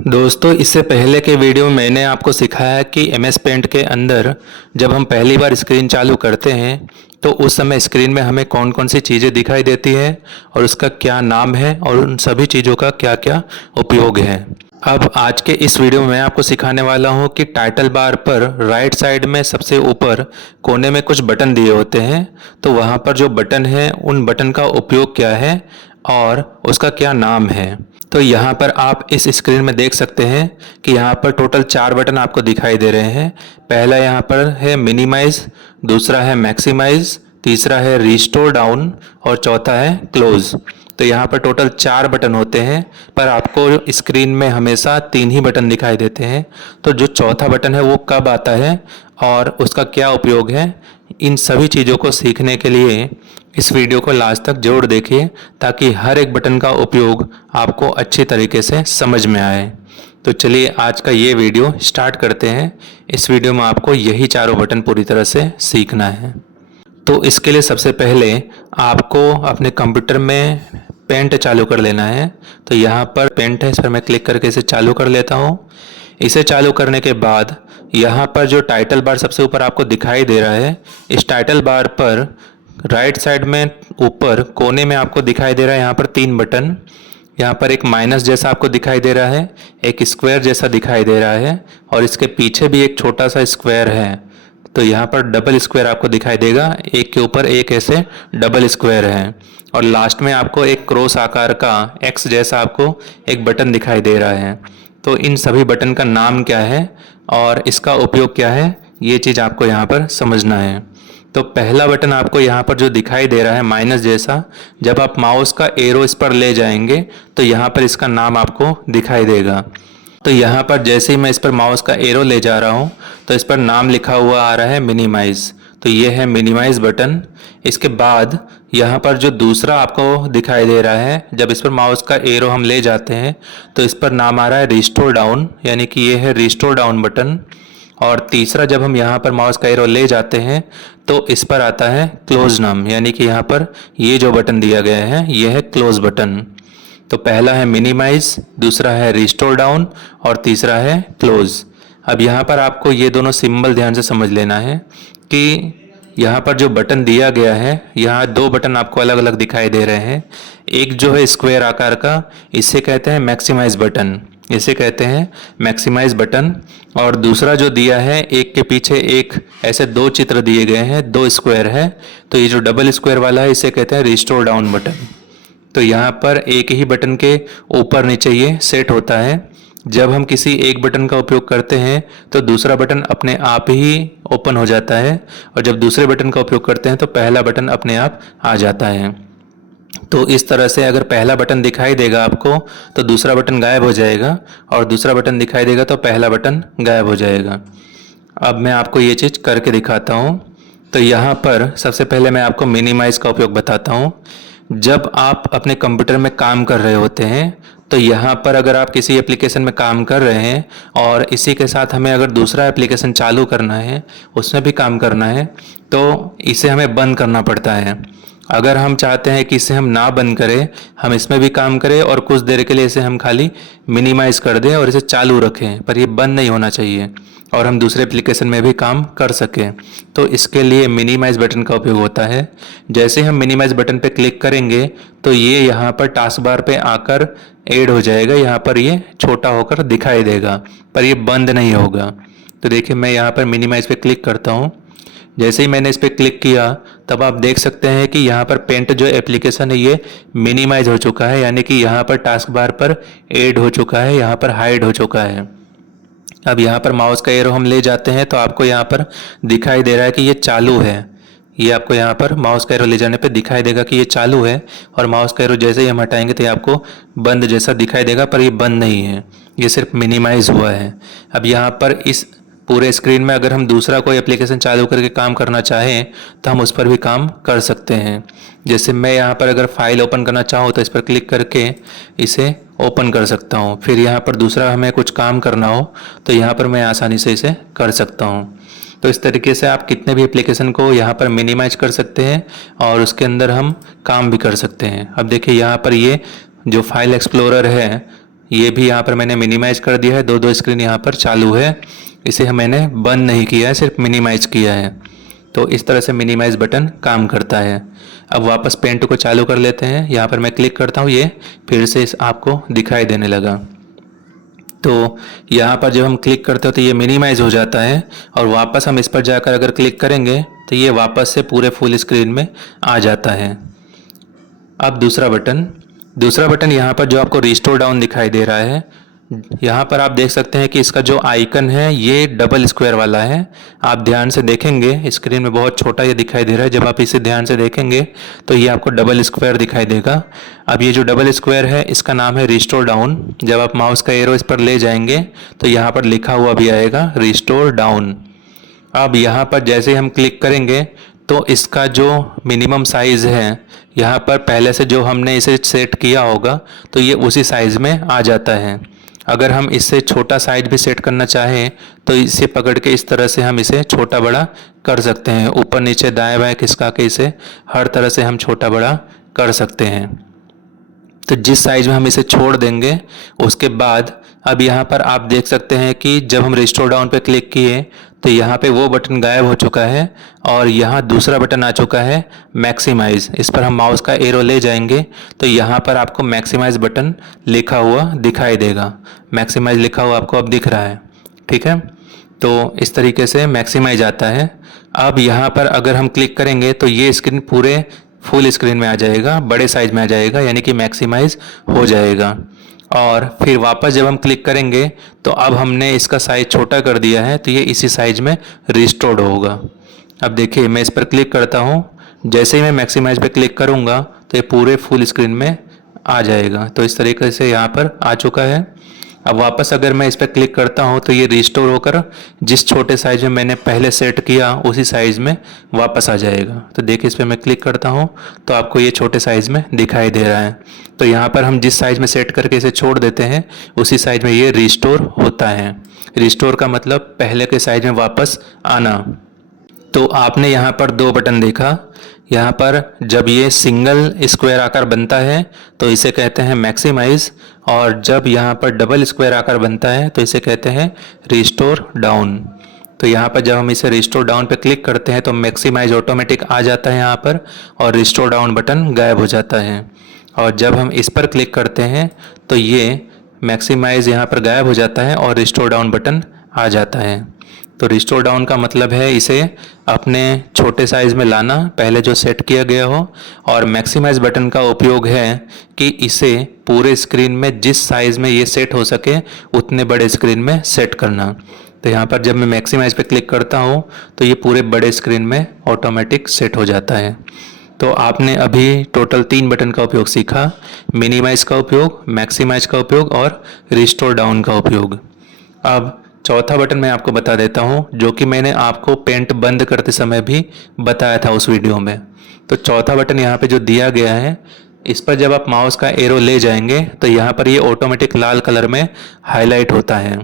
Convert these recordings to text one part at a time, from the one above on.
दोस्तों, इससे पहले के वीडियो में मैंने आपको सिखाया कि एमएस पेंट के अंदर जब हम पहली बार स्क्रीन चालू करते हैं तो उस समय स्क्रीन में हमें कौन कौन सी चीज़ें दिखाई देती है और उसका क्या नाम है और उन सभी चीज़ों का क्या क्या उपयोग है। अब आज के इस वीडियो में मैं आपको सिखाने वाला हूं कि टाइटल बार पर राइट साइड में सबसे ऊपर कोने में कुछ बटन दिए होते हैं, तो वहां पर जो बटन है उन बटन का उपयोग क्या है और उसका क्या नाम है। तो यहाँ पर आप इस स्क्रीन में देख सकते हैं कि यहाँ पर टोटल 4 बटन आपको दिखाई दे रहे हैं। पहला यहाँ पर है मिनिमाइज, दूसरा है मैक्सिमाइज, तीसरा है रिस्टोर डाउन और चौथा है क्लोज। तो यहाँ पर टोटल 4 बटन होते हैं, पर आपको स्क्रीन में हमेशा 3 ही बटन दिखाई देते हैं। तो जो चौथा बटन है वो कब आता है और उसका क्या उपयोग है, इन सभी चीज़ों को सीखने के लिए इस वीडियो को लास्ट तक जरूर देखिए, ताकि हर एक बटन का उपयोग आपको अच्छी तरीके से समझ में आए। तो चलिए आज का ये वीडियो स्टार्ट करते हैं। इस वीडियो में आपको यही चारों बटन पूरी तरह से सीखना है। तो इसके लिए सबसे पहले आपको अपने कंप्यूटर में पेंट चालू कर लेना है। तो यहाँ पर पेंट है, इस पर मैं क्लिक करके इसे चालू कर लेता हूँ। इसे चालू करने के बाद यहाँ पर जो टाइटल बार सबसे ऊपर आपको दिखाई दे रहा है, इस टाइटल बार पर राइट साइड में ऊपर कोने में आपको दिखाई दे रहा है यहाँ पर 3 बटन। यहाँ पर एक माइनस जैसा आपको दिखाई दे रहा है, एक स्क्वायर जैसा दिखाई दे रहा है और इसके पीछे भी एक छोटा सा स्क्वायर है। तो यहाँ पर डबल स्क्वायर आपको दिखाई देगा, एक के ऊपर एक ऐसे डबल स्क्वायर है और लास्ट में आपको एक क्रॉस आकार का एक्स जैसा आपको एक बटन दिखाई दे रहा है। तो इन सभी बटन का नाम क्या है और इसका उपयोग क्या है, ये चीज़ आपको यहाँ पर समझना है। तो पहला बटन आपको यहाँ पर जो दिखाई दे रहा है माइनस जैसा, जब आप माउस का एरो इस पर ले जाएंगे तो यहाँ पर इसका नाम आपको दिखाई देगा। तो यहाँ पर जैसे ही मैं इस पर माउस का एरो ले जा रहा हूँ तो इस पर नाम लिखा हुआ आ रहा है मिनिमाइज। तो ये है मिनिमाइज बटन। इसके बाद यहाँ पर जो दूसरा आपको दिखाई दे रहा है, जब इस पर माउस का एरो हम ले जाते हैं तो इस पर नाम आ रहा है रिस्टोर डाउन, यानी कि ये है रिस्टोर डाउन बटन। और तीसरा जब हम यहाँ पर माउस का एरो ले जाते हैं तो इस पर आता है क्लोज नाम, यानी कि यहाँ पर ये जो बटन दिया गया है ये है क्लोज बटन। तो पहला है मिनिमाइज, दूसरा है रिस्टोर डाउन और तीसरा है क्लोज। अब यहाँ पर आपको ये दोनों सिंबल ध्यान से समझ लेना है कि यहाँ पर जो बटन दिया गया है, यहाँ 2 बटन आपको अलग अलग दिखाई दे रहे हैं। एक जो है स्क्वायर आकार का, इसे कहते हैं मैक्सिमाइज बटन, इसे कहते हैं मैक्सिमाइज बटन। और दूसरा जो दिया है, एक के पीछे एक ऐसे 2 चित्र दिए गए हैं, 2 स्क्वायर है, तो ये जो डबल स्क्वायर वाला है इसे कहते हैं रिस्टोर डाउन बटन। तो यहाँ पर एक ही बटन के ऊपर नीचे ये सेट होता है। जब हम किसी एक बटन का उपयोग करते हैं तो दूसरा बटन अपने आप ही ओपन हो जाता है और जब दूसरे बटन का उपयोग करते हैं तो पहला बटन अपने आप आ जाता है। तो इस तरह से अगर पहला बटन दिखाई देगा आपको तो दूसरा बटन गायब हो जाएगा और दूसरा बटन दिखाई देगा तो पहला बटन गायब हो जाएगा। अब मैं आपको ये चीज़ करके दिखाता हूँ। तो यहाँ पर सबसे पहले मैं आपको मिनिमाइज का उपयोग बताता हूँ। जब आप अपने कंप्यूटर में काम कर रहे होते हैं तो यहाँ पर अगर आप किसी एप्लीकेशन में काम कर रहे हैं और इसी के साथ हमें अगर दूसरा एप्लीकेशन चालू करना है, उसमें भी काम करना है, तो इसे हमें बंद करना पड़ता है। अगर हम चाहते हैं कि इसे हम ना बंद करें, हम इसमें भी काम करें और कुछ देर के लिए इसे हम खाली मिनिमाइज कर दें और इसे चालू रखें, पर ये बंद नहीं होना चाहिए और हम दूसरे एप्लीकेशन में भी काम कर सकें, तो इसके लिए मिनिमाइज बटन का उपयोग होता है। जैसे हम मिनिमाइज बटन पे क्लिक करेंगे तो ये यहाँ पर टास्क बार पे आकर ऐड हो जाएगा, यहाँ पर ये छोटा होकर दिखाई देगा, पर ये बंद नहीं होगा। तो देखिए मैं यहाँ पर मिनिमाइज पे क्लिक करता हूँ। जैसे ही मैंने इस पर क्लिक किया तब आप देख सकते हैं कि यहाँ पर पेंट जो एप्लीकेशन है ये मिनिमाइज हो चुका है, यानी कि यहाँ पर टास्क बार पर ऐड हो चुका है, यहाँ पर हाइड हो चुका है। अब यहाँ पर माउस का एरो हम ले जाते हैं तो आपको यहाँ पर दिखाई दे रहा है कि ये चालू है। ये आपको यहाँ पर माउस का एरो ले जाने पे दिखाई देगा कि ये चालू है और माउस का एरो जैसे ही हम हटाएंगे तो ये आपको बंद जैसा दिखाई देगा, पर ये बंद नहीं है, ये सिर्फ मिनिमाइज हुआ है। अब यहाँ पर इस पूरे स्क्रीन में अगर हम दूसरा कोई एप्लीकेशन चालू करके काम करना चाहें तो हम उस पर भी काम कर सकते हैं। जैसे मैं यहाँ पर अगर फाइल ओपन करना चाहूँ तो इस पर क्लिक करके इसे ओपन कर सकता हूँ। फिर यहाँ पर दूसरा हमें कुछ काम करना हो तो यहाँ पर मैं आसानी से इसे कर सकता हूँ। तो इस तरीके से आप कितने भी एप्लीकेशन को यहाँ पर मिनिमाइज कर सकते हैं और उसके अंदर हम काम भी कर सकते हैं। अब देखिए यहाँ पर ये जो फाइल एक्सप्लोरर है, ये भी यहाँ पर मैंने मिनिमाइज कर दिया है, दो स्क्रीन यहाँ पर चालू है, इसे मैंने बंद नहीं किया है, सिर्फ मिनिमाइज किया है। तो इस तरह से मिनिमाइज बटन काम करता है। अब वापस पेंट को चालू कर लेते हैं, यहाँ पर मैं क्लिक करता हूँ, ये फिर से आपको दिखाई देने लगा। तो यहाँ पर जब हम क्लिक करते हो तो ये मिनिमाइज हो जाता है, और वापस हम इस पर जाकर अगर क्लिक करेंगे तो ये वापस से पूरे फुल स्क्रीन में आ जाता है। अब दूसरा बटन यहाँ पर जो आपको रिस्टोर डाउन दिखाई दे रहा है, यहाँ पर आप देख सकते हैं कि इसका जो आइकन है ये डबल स्क्वायर वाला है। आप ध्यान से देखेंगे स्क्रीन में बहुत छोटा ये दिखाई दे रहा है, जब आप इसे ध्यान से देखेंगे तो ये आपको डबल स्क्वायर दिखाई देगा। अब ये जो डबल स्क्वायर है इसका नाम है रिस्टोर डाउन। जब आप माउस का एरो इस पर ले जाएंगे तो यहाँ पर लिखा हुआ भी आएगा रिस्टोर डाउन। अब यहाँ पर जैसे हम क्लिक करेंगे तो इसका जो मिनिमम साइज़ है, यहाँ पर पहले से जो हमने इसे सेट किया होगा तो ये उसी साइज़ में आ जाता है। अगर हम इससे छोटा साइज भी सेट करना चाहें तो इसे पकड़ के इस तरह से हम इसे छोटा बड़ा कर सकते हैं, ऊपर नीचे दाएं बाएं खिसका के इसे हर तरह से हम छोटा बड़ा कर सकते हैं। तो जिस साइज में हम इसे छोड़ देंगे उसके बाद अब यहाँ पर आप देख सकते हैं कि जब हम रिस्टोर डाउन पे क्लिक किए तो यहाँ पे वो बटन गायब हो चुका है, और यहाँ दूसरा बटन आ चुका है मैक्सिमाइज। इस पर हम माउस का एरो ले जाएंगे तो यहाँ पर आपको मैक्सिमाइज बटन लिखा हुआ दिखाई देगा। मैक्सिमाइज लिखा हुआ आपको अब दिख रहा है, ठीक है। तो इस तरीके से मैक्सिमाइज आता है। अब यहाँ पर अगर हम क्लिक करेंगे तो ये स्क्रीन पूरे फुल स्क्रीन में आ जाएगा, बड़े साइज में आ जाएगा, यानी कि मैक्सिमाइज हो जाएगा। और फिर वापस जब हम क्लिक करेंगे तो अब हमने इसका साइज छोटा कर दिया है तो ये इसी साइज में रिस्टोर्ड होगा। अब देखिए मैं इस पर क्लिक करता हूँ, जैसे ही मैं मैक्सिमाइज पे क्लिक करूँगा तो ये पूरे फुल स्क्रीन में आ जाएगा। तो इस तरीके से यहाँ पर आ चुका है। अब वापस अगर मैं इस पर क्लिक करता हूँ तो ये रिस्टोर होकर जिस छोटे साइज में मैंने पहले सेट किया उसी साइज में वापस आ जाएगा। तो देखिए इस पर मैं क्लिक करता हूँ तो आपको ये छोटे साइज में दिखाई दे रहा है। तो यहाँ पर हम जिस साइज में सेट करके इसे छोड़ देते हैं उसी साइज में ये रिस्टोर होता है। रिस्टोर का मतलब पहले के साइज में वापस आना। तो आपने यहाँ पर दो बटन देखा। यहाँ पर जब ये सिंगल स्क्वायर आकार बनता है तो इसे कहते हैं मैक्सिमाइज, और जब यहाँ पर डबल स्क्वायर आकार बनता है तो इसे कहते हैं रिस्टोर डाउन। तो यहाँ पर जब हम इसे रिस्टोर डाउन पे क्लिक करते हैं तो मैक्सिमाइज ऑटोमेटिक आ जाता है यहाँ पर, और रिस्टोर डाउन बटन गायब हो जाता है। और जब हम इस पर क्लिक करते हैं तो ये मैक्सिमाइज यहाँ पर गायब हो जाता है और रिस्टोर डाउन बटन आ जाता है। तो रिस्टोर डाउन का मतलब है इसे अपने छोटे साइज में लाना, पहले जो सेट किया गया हो। और मैक्सिमाइज बटन का उपयोग है कि इसे पूरे स्क्रीन में जिस साइज में ये सेट हो सके उतने बड़े स्क्रीन में सेट करना। तो यहाँ पर जब मैं मैक्सिमाइज पे क्लिक करता हूँ तो ये पूरे बड़े स्क्रीन में ऑटोमेटिक सेट हो जाता है। तो आपने अभी टोटल 3 बटन का उपयोग सीखा, मिनिमाइज का उपयोग, मैक्सिमाइज का उपयोग और रिस्टोर डाउन का उपयोग। अब चौथा बटन मैं आपको बता देता हूँ, जो कि मैंने आपको पेंट बंद करते समय भी बताया था उस वीडियो में। तो चौथा बटन यहाँ पे जो दिया गया है, इस पर जब आप माउस का एरो ले जाएंगे तो यहाँ पर ये ऑटोमेटिक लाल कलर में हाईलाइट होता है।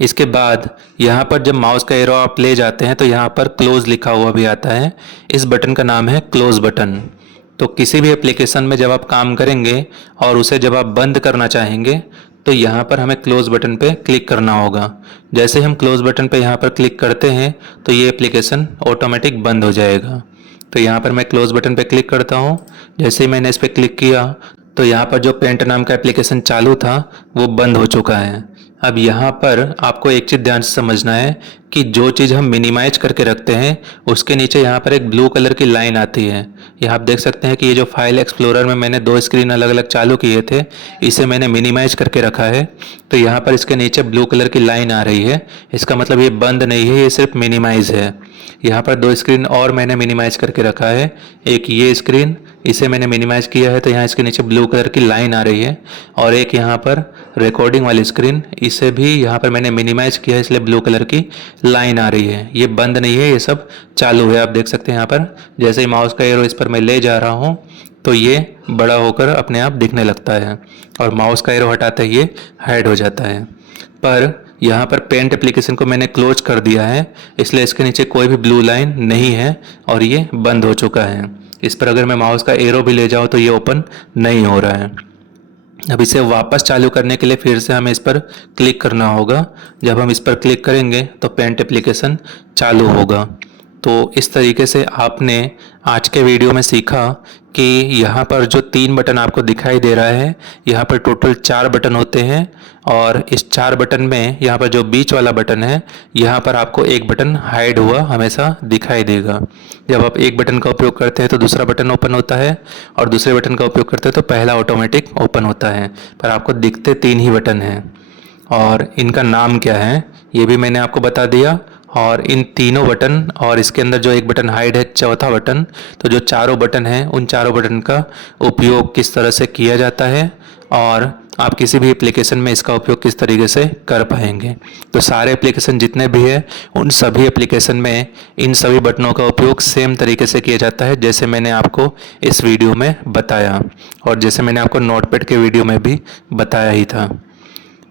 इसके बाद यहाँ पर जब माउस का एरो आप ले जाते हैं तो यहाँ पर क्लोज लिखा हुआ भी आता है। इस बटन का नाम है क्लोज बटन। तो किसी भी एप्लीकेशन में जब आप काम करेंगे और उसे जब आप बंद करना चाहेंगे तो यहाँ पर हमें क्लोज बटन पे क्लिक करना होगा। जैसे हम क्लोज बटन पे यहाँ पर क्लिक करते हैं तो ये एप्लीकेशन ऑटोमेटिक बंद हो जाएगा। तो यहाँ पर मैं क्लोज बटन पे क्लिक करता हूँ। जैसे ही मैंने इस पर क्लिक किया तो यहाँ पर जो पेंट नाम का एप्लीकेशन चालू था वो बंद हो चुका है। अब यहाँ पर आपको एक चीज़ ध्यान से समझना है कि जो चीज़ हम मिनिमाइज करके रखते हैं उसके नीचे यहाँ पर एक ब्लू कलर की लाइन आती है। यहाँ आप देख सकते हैं कि ये जो फाइल एक्सप्लोरर में मैंने 2 स्क्रीन अलग अलग चालू किए थे, इसे मैंने मिनिमाइज करके रखा है। तो यहाँ पर इसके नीचे ब्लू कलर की लाइन आ रही है, इसका मतलब ये बंद नहीं है, ये सिर्फ मिनिमाइज है। यहाँ पर 2 स्क्रीन और मैंने मिनिमाइज करके रखा है। एक ये स्क्रीन, इसे मैंने मिनिमाइज किया है तो यहाँ इसके नीचे ब्लू कलर की लाइन आ रही है, और एक यहाँ पर रिकॉर्डिंग वाली स्क्रीन, इसे भी यहाँ पर मैंने मिनिमाइज किया है इसलिए ब्लू कलर की लाइन आ रही है। ये बंद नहीं है, ये सब चालू है। आप देख सकते हैं यहाँ पर जैसे ही माउस का एरो इस पर मैं ले जा रहा हूँ तो ये बड़ा होकर अपने आप दिखने लगता है, और माउस का एरो हटाते ही ये हाइड हो जाता है। पर यहाँ पर पेंट एप्लीकेशन को मैंने क्लोज कर दिया है, इसलिए इसके नीचे कोई भी ब्लू लाइन नहीं है और ये बंद हो चुका है। इस पर अगर मैं माउस का एरो भी ले जाऊँ तो ये ओपन नहीं हो रहा है। अब इसे वापस चालू करने के लिए फिर से हमें इस पर क्लिक करना होगा। जब हम इस पर क्लिक करेंगे तो पेंट एप्लीकेशन चालू होगा। तो इस तरीके से आपने आज के वीडियो में सीखा कि यहाँ पर जो 3 बटन आपको दिखाई दे रहा है, यहाँ पर टोटल 4 बटन होते हैं और इस 4 बटन में यहाँ पर जो बीच वाला बटन है, यहाँ पर आपको एक बटन हाइड हुआ हमेशा दिखाई देगा। जब आप एक बटन का उपयोग करते हैं तो दूसरा बटन ओपन होता है और दूसरे बटन का उपयोग करते हैं तो पहला ऑटोमेटिक ओपन होता है। पर आपको दिखते 3 ही बटन हैं और इनका नाम क्या है ये भी मैंने आपको बता दिया। और इन तीनों बटन और इसके अंदर जो एक बटन हाइड है, चौथा बटन, तो जो चारों बटन हैं उन चारों बटन का उपयोग किस तरह से किया जाता है और आप किसी भी एप्लीकेशन में इसका उपयोग किस तरीके से कर पाएंगे। तो सारे एप्लीकेशन जितने भी हैं उन सभी एप्लीकेशन में इन सभी बटनों का उपयोग सेम तरीके से किया जाता है जैसे मैंने आपको इस वीडियो में बताया और जैसे मैंने आपको नोटपैड के वीडियो में भी बताया ही था।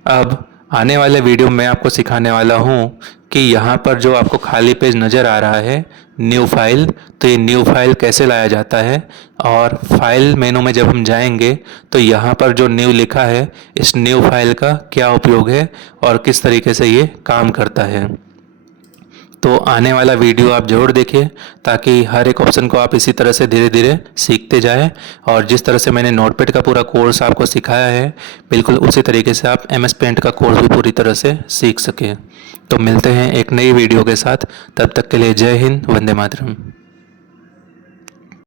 अब आने वाले वीडियो में आपको सिखाने वाला हूँ कि यहाँ पर जो आपको खाली पेज नज़र आ रहा है न्यू फाइल, तो ये न्यू फाइल कैसे लाया जाता है और फाइल मेनू में जब हम जाएंगे तो यहाँ पर जो न्यू लिखा है इस न्यू फाइल का क्या उपयोग है और किस तरीके से ये काम करता है। तो आने वाला वीडियो आप ज़रूर देखिए ताकि हर एक ऑप्शन को आप इसी तरह से धीरे धीरे सीखते जाएं और जिस तरह से मैंने नोटपैड का पूरा कोर्स आपको सिखाया है बिल्कुल उसी तरीके से आप MS पेंट का कोर्स भी पूरी तरह से सीख सकें। तो मिलते हैं एक नई वीडियो के साथ, तब तक के लिए जय हिंद, वंदे मातरम।